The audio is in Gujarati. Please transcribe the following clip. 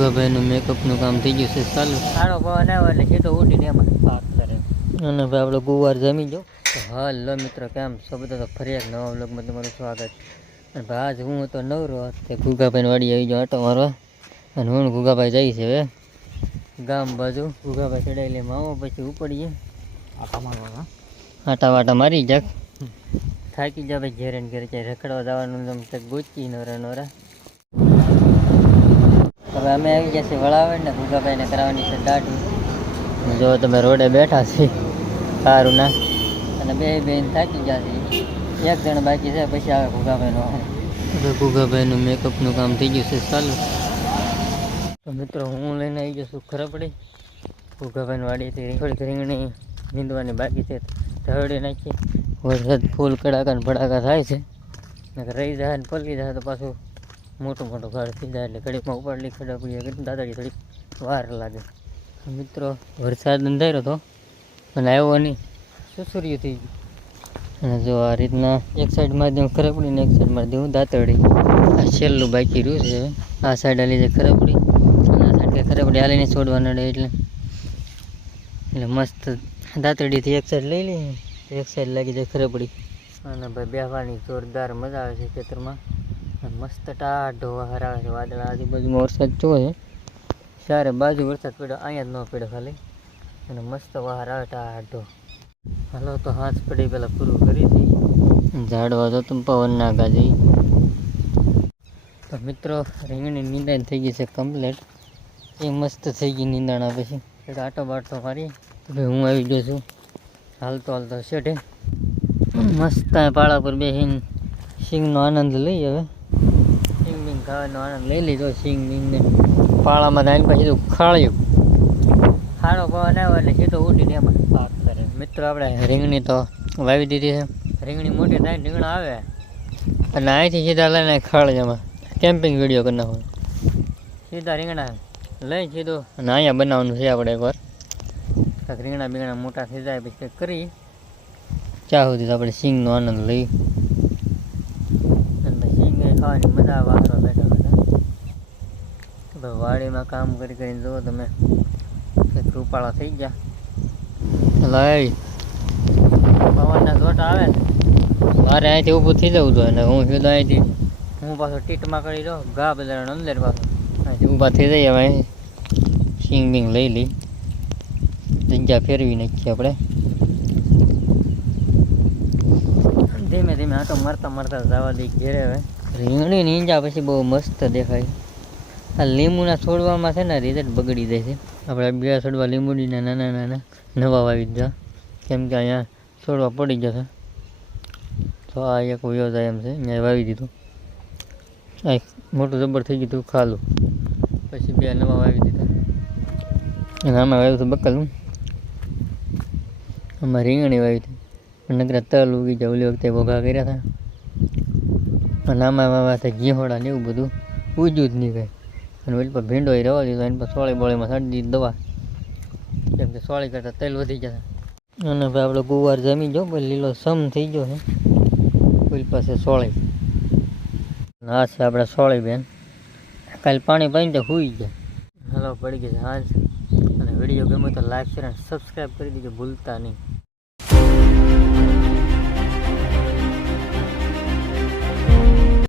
ગુગાભાઈનું મેકઅપનું કામ થઈ ગયું છે ચાલુ. સારો પવન આવ્યો એટલે સીધો ઉડીને એમાં પાક કરે. અને ભાઈ આપણો ગુવાર જમી જો. તો હાલો મિત્રો, કેમ છો બધા? તો ફરી એક નવા વ્લોગમાં તમારું સ્વાગત. અને ભાઈ આજ હું તો નવરો તે ગુગાભાઈની વાડી આવી ગયો આટો મારવા. અને હું ગુગાભાઈ જઈ છે હવે ગામ બાજુ. ગુગાભાઈ ચડાઈ લે માવો પછી ઉપડીએ આટા મારવા. આટા વાટા મારી જાક થાકી જા ભાઈ. ઘેરે ને ઘેરે ક્યાંય રખડવા જવાનું તમે ગોચી નોરા નોરા. હવે અમે આવી ગયા છીએ વળાવડ ને ગુગાભાઈને કરાવવાની છે દાઢી. જો તમે રોડે બેઠા છે સારું ના. અને બે બેન થાકી ગયા છે. એક જણ બાકી છે પછી આવે ગુગાભાઈનો. હવે ગુગાભાઈનું મેકઅપનું કામ થઈ ગયું છે ચાલુ. તો મિત્રો હું લઈને આવી ગયો છું ખરપડી. ગુગાભાઈની વાડીથી થોડીક રીંગણી નીંદવાની બાકી છે ઢળી નાખી. વરસાદ ફૂલ કડાકા ને ભડાકા થાય છે. રહી જાય ને પલળી જાય તો પાછું મોટું મોટું ઘર થઈ જાય એટલે ઘડીકમાં ઉપાડલી ખડાપડી દાદાજી થોડીક વાર લાગે. મિત્રો વરસાદ અંધારો હતો અને આવ્યો નહીં, સુસુર્યું થઈ ગયું. અને જો આ રીતના એક સાઈડ મારી દઉં ખરપડી ને એક સાઈડ મારી દઉં દાંતરડી. આ છેલ્લું બાકી રહ્યું છે. આ સાઈડ હાલી જાય ખરપડી અને આ સાઈડ કે ખરપડી હાલીને છોડવા નડે એટલે મસ્ત દાંતરડીથી એક સાઈડ લઈ લઈએ એક સાઈડ લાગી જાય ખરપડી. અને ભાઈ બેહવાની જોરદાર મજા આવે છે ખેતરમાં. મસ્ત ટાઢો વહાર આવે છે. વાદળા આજુબાજુમાં વરસાદ જોવે છે. ચારે બાજુ વરસાદ પડ્યો, અહીંયા જ ન પડ્યો ખાલી. અને મસ્ત વહાર આવે ટાઢો. હાલો તો હાથ પડી પહેલાં પૂરું કરી હતી. ઝાડવા જો તમે પવન ના ગાજી. તો મિત્રો રીંગણી નીંદાણ થઈ ગઈ છે કમ્પ્લેટ. એ મસ્ત થઈ ગઈ નીંદાણા પછી એક આટો બાટો મારી. તો ભાઈ હું આવી ગયો છું હાલતો હાલતો શેઠે. મસ્ત પાળા પર બેસીને સિંગનો આનંદ લઈ. હવે સિંગ બિંગ ખાવાનો આનંદ લઈ લીધો. સિંગ બિંગને પાળામાં ધાઈને પછી ખાળ્યું. સારો પવન આવ્યો એટલે સીધો ઉડીને એમાં પાક કરે. મિત્રો આપણે રીંગણી તો વાવી દીધી છે. રીંગણી મોટી થાય રીંગણા આવે અને અહીંથી સીધા લઈને ખાળ એમાં કેમ્પિંગ વિડીયો કરી નાખો. સીધા રીંગણા લઈ સીધું અને અહીંયા બનાવવાનું છે આપણે એકવાર. કાંઈક રીંગણા બીંગણા મોટા થઈ જાય પછી કંઈક કરી ત્યાં સુધી તો આપણે સિંગનો આનંદ લઈ. અને સિંગ એ ખાવાની મજા વાસવા બેઠા બેઠા. વાડીમાં કામ કરી કરીને જુઓ તમે કંઈક રૂપાળા થઈ ગયા. લાવી પવનના જોટા આવે ને મારે અહીંથી ઊભું થઈ જવું જોઈએ ને હું સીધો અહીંથી હું પાછો ટીટમાં કરી દઉં ઘા બધા અંદર પાછો અહીંથી ઊભા થઈ જઈએ. હવે સિંગ બિંગ લઈ લઈ જગ્યા ફેરવી નાખીએ આપણે. ધીમે ધીમે આટો મરતા મરતા જવા દઈ ઘેરે. હવે રીંગણી નીંજા પછી બહુ મસ્ત દેખાય. આ લીંબુના છોડવામાં છે ને રિઝલ્ટ બગડી જાય છે. આપણે બે છોડવા લીંબુડીના નાના નાના નવા વાવી દીધા કેમ કે અહીંયા છોડવા પડી જશે. તો આ એક વયો જાય એમ છે અહીંયા વાવી દીધું. આ મોટું જબર થઈ ગયું હતું ખાલું પછી બે નવા વાવી દીધા. અને આમાં વાવ્યું હતું બકલું. આમાં રીંગણી વાવી હતી નકરા તલ ઉગી જાય. ઓલી વખતે ભોગા કર્યા હતા અને આમાં વાવા ઘીહોડા ને એવું બધું ઉજ્યું જ નહીં કાંઈ. અને ઓલી પર ભીંડો એ રવા દીધો. એની પર સોળી બોળીમાં સાડી દીધી દવા કેમ કે સોળી કરતાં તેલ વધી જશે. અને ભાઈ આપણો ગુવાર જમી જો ભાઈ લીલો સમ થઈ ગયો છે. ઓલી પાસે સોળી આ છે આપણે સોળી બેન. કાલે પાણી પાઈને તો સૂઈ ગયા. હાલો પડી ગઈ છે હાંજ. અને વિડીયો ગમે તો લાઈક શેર અને સબસ્ક્રાઈબ કરી દીજો ભૂલતા નહીં.